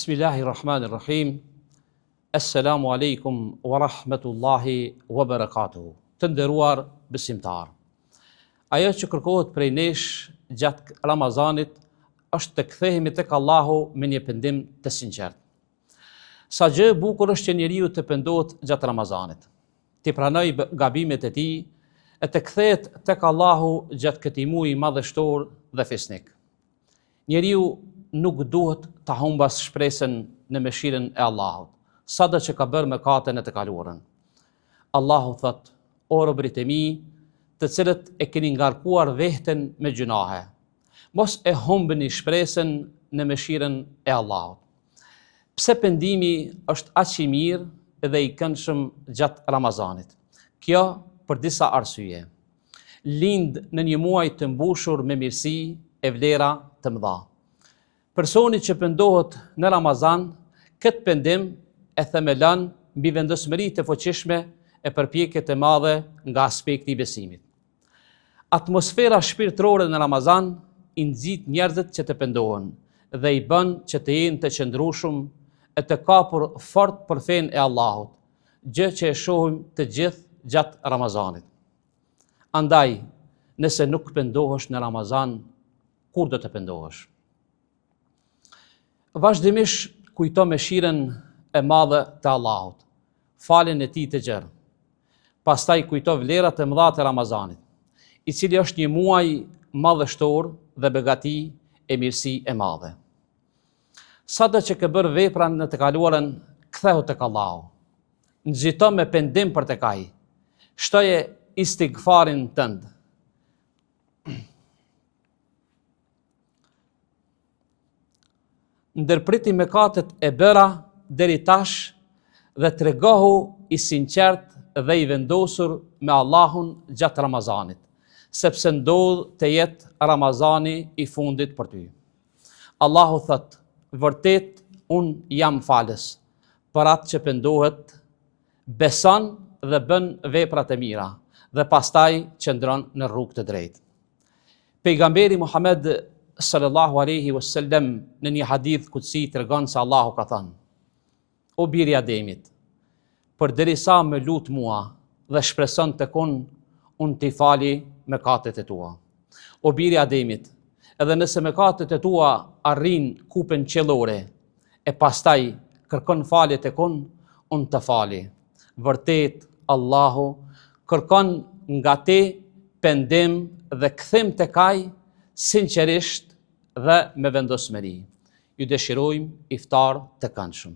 Bismillahirrahmanirrahim. Assalamu alaikum wa rahmatullahi wa barakatuhu. Të nderuar besimtar. Ajo që kërkohet prej nesh gjatë Ramazanit është të kthehemi tek Allahu me një pendim të sinqert. Sa gjë e bukur është që njeriu të pendohet gjatë Ramazanit, të pranojë gabimet e tij e të kthehet tek Allahu gjatë këtij muaji madhështor dhe fesnik. Njeriu nuk duhet ta humbas shpresën në mëshirën e Allahut, sado që ka bërë mëkate në të kaluarën. Allahu thot: "O robërit e mi, të cilët e keni ngarkuar veten me gjunahe, mos e humbeni shpresën në mëshirën e Allahut." Pse pendimi është aq i mirë dhe i këndshëm gjatë Ramazanit? Kjo për disa arsye. Lind në një muaj të mbushur me mirësi e vlera të mëdha. Personi që pendohet në Ramazan, këtë pendim e themelon mbi vendosmëri të fuqishme e përpjekje të madhe nga aspekti i besimit. Atmosfera shpirtërore në Ramazan i nxit njerëzit që të pendohen dhe i bën që të jenë të qëndrueshëm e të kapur fort për fenë e Allahut, gjë që e shohim të gjithë gjatë Ramazanit. Andaj, nëse nuk pendohesh në Ramazan, kur do të pendohesh? Vazhdimisht kujto mëshirën e madhe të Allahut, faljen e tij të gjerë. Pastaj kujto vlerat e mëdha të Ramazanit, i cili është një muaj madhështor dhe begati e mirësi e madhe. Sado që ke bërë vepra në të kaluarën, kthehu tek Allahu. Nxito me pendim për tek Ai. Shtoje istighfarin tënd. Ndërpriti mëkatet e bëra deri tash dhe tregohu i sinqert dhe i vendosur me Allahun gjatë Ramazanit, sepse ndodh të jetë Ramazani i fundit për ty. Allahu thot: "Vërtet unë jam falës për atë që pendohet, beson dhe bën veprat e mira dhe pastaj qëndron në rrugë të drejtë." Pejgamberi Muhammed sallallahu alaihi wasallam në një hadith kutsi tregon se Allahu ka thënë: "O biri i Ademit, përderisa më lut mua dhe shpreson tek unë t'i fali mëkatet e tua. O biri i Ademit, edhe nëse mëkatet e tua arrin kupen qellore e pastaj kërkon falje tek unë të fali. Vërtet Allahu kërkon nga te pendim dhe kthim tek Ai sinqerisht dhe me vendosmëri." Ju dëshirojmë iftar të këndshëm.